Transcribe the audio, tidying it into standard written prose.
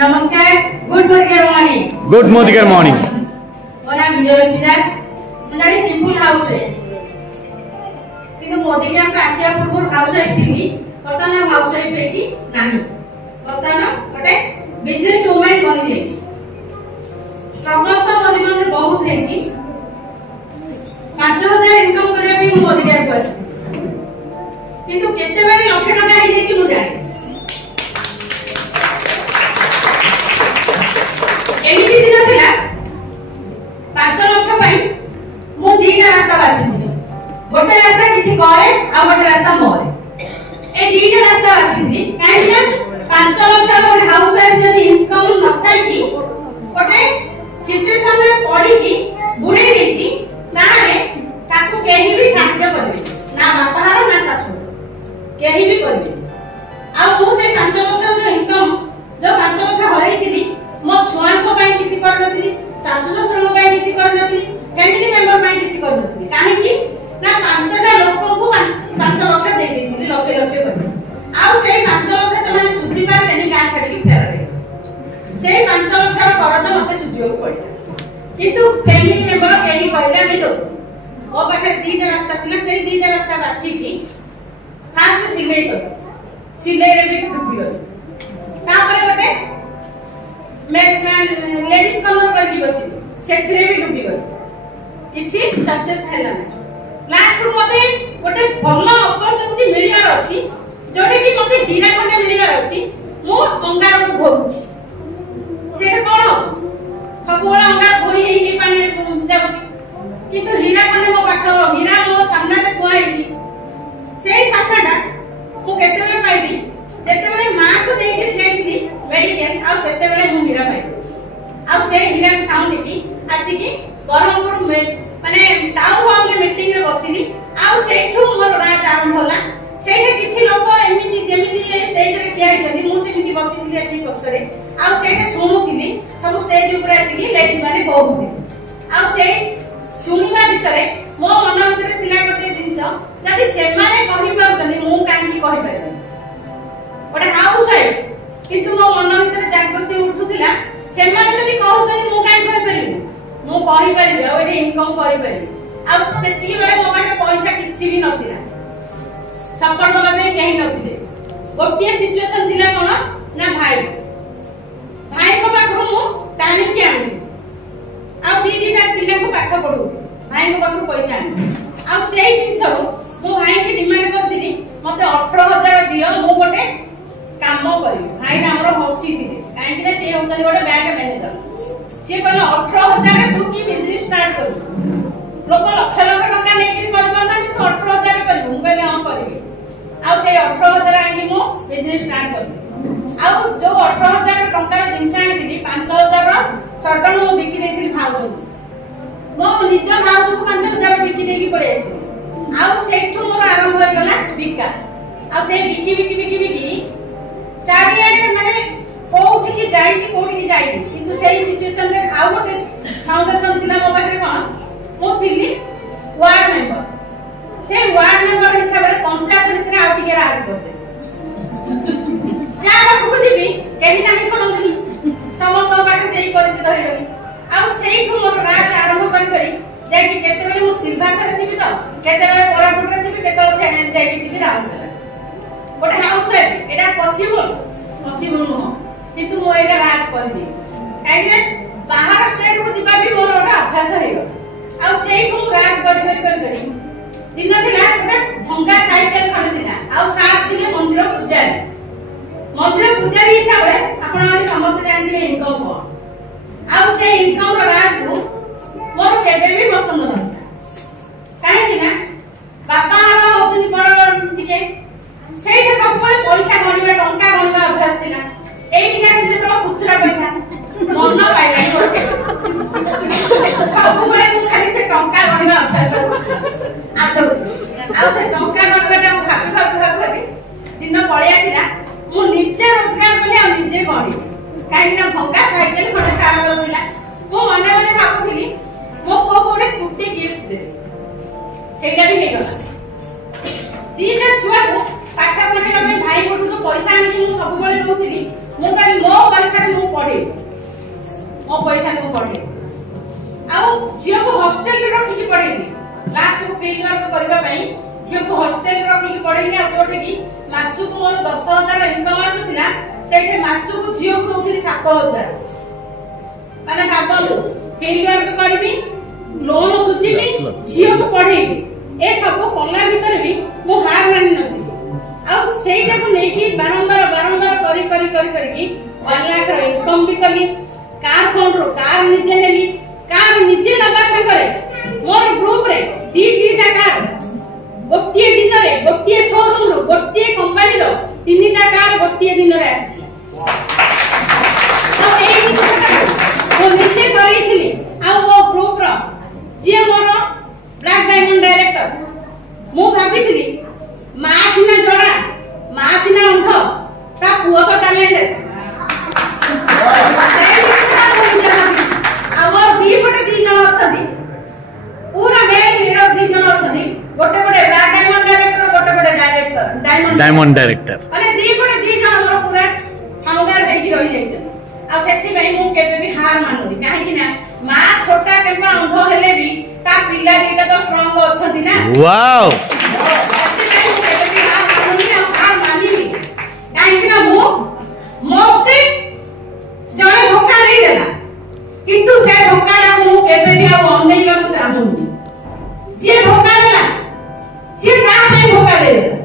नमस्कार, good morning. Good morning. Mona Vijayalakshmi Das, मुझे simple house है। किंतु मोदी के हमका आसिया पूर्व हाउस है थी, वर्तमान हाउस है पेटी नहीं। वर्तमान गोटे बिजनेस वुमेन बनी जाई। स्ट्रगल तो मोदी मन बहुत है जी। 5000 इनकम करिया भी मोदी के पास। किंतु केते बारे लाख टका हे जाई मु जाने। एमिति दिन थिला 5 लाख पाई मु दीटा रास्ता बाछि। गोटे रास्ता किछि करे आ गोटे रास्ता मोरे। ए दीटा रास्ता बाछि काहे ना 5 लाख गोटे हाउस वाइफ जदी इनकम न थाई कि गोटे सिचुएशन में पड़ी कि बुड़े देछि तारे ताकू केही भी साहाय्य करबे ना बापार ना सासु केही भी करबे। आ मु से 5 लाख जो इनकम जो 5 लाख हरई थिली मो छुआ को पई किछि कर नथि, सासु ससुर को पई किछि कर नथि, फैमिली मेंबर पई किछि कर नथि। काहे कि ना 5टा लोक को 5 लाख दे देथिली लक्ष लक्ष कर। आ से 5 लाख से माने सुझी पारले नि गां छाडी कि फेरले। से 5 लाख रो कर्ज मते सुझियो पड़िला। किंतु फैमिली मेंबर केही कहले नि दो ओ पाखे दीटा रास्ता थिला, से दीटा रास्ता बाछि कि फास्ट सिलाई कर। सिलाई रे भी डुबी गयो। तापरे बटे मैं लेडीज कॉर्नर पर की बसी सेथरे भी डुबी गयो। किछि सक्सेस हैला नै। लास्ट को मते गोटे भलो अपॉर्चुनिटी मिलियार अछि जोडे कि मते हीरा खंडे मिलियार अछि। मु अंगार को घोरुछि सेटा कोन सब बेला अंगार धोई हे पानी जाउछि। किंतु हीरा खंडे मो पाखर हीरा मो सामना रे थुआ हेछि। सेई सामनाटा मु केते बेले पाइबी जेते बेले मां को देखे जाईथि मेडिकल आ सेते बेले मु हीरा पाइबी। आ से हीरा को साउंड की आसी की बरहमपुर माने टाउन हॉल रे मीटिंग रे बसिली। आ सेठू मोर राज आरंभ होला। सेठे किछि लोक एमिति जेमिति स्टेज रे ठिया हेछथि मु सेमिति बसिथिली आसी पछरे। आ सेठे सुनुथिली सब स्टेज ऊपर आसी की लेडीज माने कहउथि। आ से सुनिबा भितरे मो मन भितरे थिला गोटे जिंस जदि सेमाने कहि परतनी मु काहे की कहि परतनी गोटे हाउस वाइफ। किंतु मो मन भितरे जागृति उठुथिला सेमाने जदि कहउथनी मु काहे कहि परिबि मु कहि परिबि आ एटे इनकम कहि परिबि। आ सेति बेले मो पाखे पैसा किछि भी नथिला, सपोर्ट करबा पे केही नथिले। गोटिए सिचुएशन थिला कोन ना भाई को पाखु मु टाणी के आनि आ दीटा पिला को पाठ पढौथि। भाई को पाखु पैसा आनि आ सेही जिंसरो मो भाई के डिमांड करथिली मते 18000 दियो मु गोटे काम करियो। भाई ना हमरो हसी थिले काहे कि ना से होतले गोटे बैंक मैनेजर। से कहले 18000 तू की बिजनेस स्टार्ट कर। लोक लक्ष लक्ष टका नै कि करबो ना तू 18000 करबो। मु कहले हां करबी। आ से 18000 आनि मु बिजनेस स्टार्ट करथि। आ जो 18000 टका जिंस आनि दिली 5000 रो सडन मु बिकी देथिली भाउज। मो निज भाउज को 5000 बिकी देकी पळे आथि। आ सेठू मोर आरंभ होय गला बिका। आ से बिकी चारियाडे माने कोठी की जाईची कोठी की जाई। किंतु सेही सिचुएशन रे खाउ गोटे फाउंडेशन थिला मो पाखरे कोन मो थिली वार्ड मेंबर। से वार्ड मेंबर हिसाब रे पंचायत भितरे आ टिके राज करते। जा बाटू दिबी केही नाही कोनथि समस्त बाटू जेई परिचित होई गली। आ सेहीठु मोर राज आरंभ करी जाई कि केते बेले मु सिलभासा रे थिबी त केते बेले कोरापुट रे थिबी केते बेले जाई कि थिबी राउंडला। गोटे हाउस वाइफ एटा पॉसिबल नो। किंतु मो एटा राज कर दी काहे बाहर स्टेट को जिबा भी मोर ओटा अभ्यास हे गयो। आ सेही को राज करी दिन थिला गोटे भंगा साइकिल खड़े थिला। आ साथ थिले मंदिर पूजारी हिसाब रे आपण माने समस्त जानथिले इनकम को। आ से इनकम रो राज को मोर केबे भी पसंद नथि। काहे कि ना बापा रो होथि बड़ टिके सेठे सब पैसा गणिबा टंका गणिबा अभ्यास थिला। एठी आसी जेतो खुचरा पैसा मन पाइला सब बेले तू खाली से टंका गणिबा अभ्यास आतो आ से टंका गणिबाटा भाबी दिन पळे आसीला मु निजे रोजगार कले आ निजे गणी। काहे ना भंगा साइकिल खडे सारा करथिला। मु मने मने भाबुथिली मो को गोटे स्कूटी गिफ्ट दे सेटा भी हे गला। दीटा छुआ को पाठा पढेला भाई कोठु जो पैसा आनी मु सब बेले दउथिली मु कहली मो पैसा रे मु पढ़े मो पैसा रे मु पढ़े आउ झियो को हॉस्टल रे रखी पढ़ेली लास्ट को फील्ड वर्क करबा पई झियो को हॉस्टल रे रखी पढ़ेली आ जोटे की मासु को मोर 10,000 इनकम आसुथिला सेठे मासु को झियो को दोथि 7,000 माने भाबलु फील्ड वर्क करबी लोन सुझीबी झियो को पढ़ेबी ए सब कला भीतर भी मु हार मानि नथि आ सेटा को नेकी बारंबार बारंबार करी 1 लाख रो इनकम भी कली कार फंड रो कार निजे नेली कार निजे नबा संगरे मोर ग्रुप रे डी टा कार गोटिए दिन रे गोटिए शोरूम रो गोटिए कंपनी रो 3टा कार गोटिए दिन रे आसीला तो एई दिन मो निजे करिथिली आ मो ग्रुप रो जे मोर ब्लैक डायमंड डायरेक्टर मु भाबिथिली मासिना जोड़ा मासिना अंध ता पुओ तो टैलेंटेड हमर दी पटे 3 जण अछदी पूरा मेल हीरो 2 जण अछदी गोटे पटे ब्लैक डायमंड डायरेक्टर गोटे पटे डायरेक्टर डायमंड डायरेक्टर अरे दी पटे 2 जण हमर पूरा फाउंडर हेकी रहि जाय आ सेथि भाई मु केबे भी हार मानुनी काहे कि ना मा छोटा केबा अंध हेले भी ता पिला दिटा तो स्ट्रांग अछदी ना वाओ मोते जणे धोखा नहीं देला किंतु से धोखाटा मु केबे भी आ अनैवा को चाहूनी जे धोखा देला से का पे धोखा देला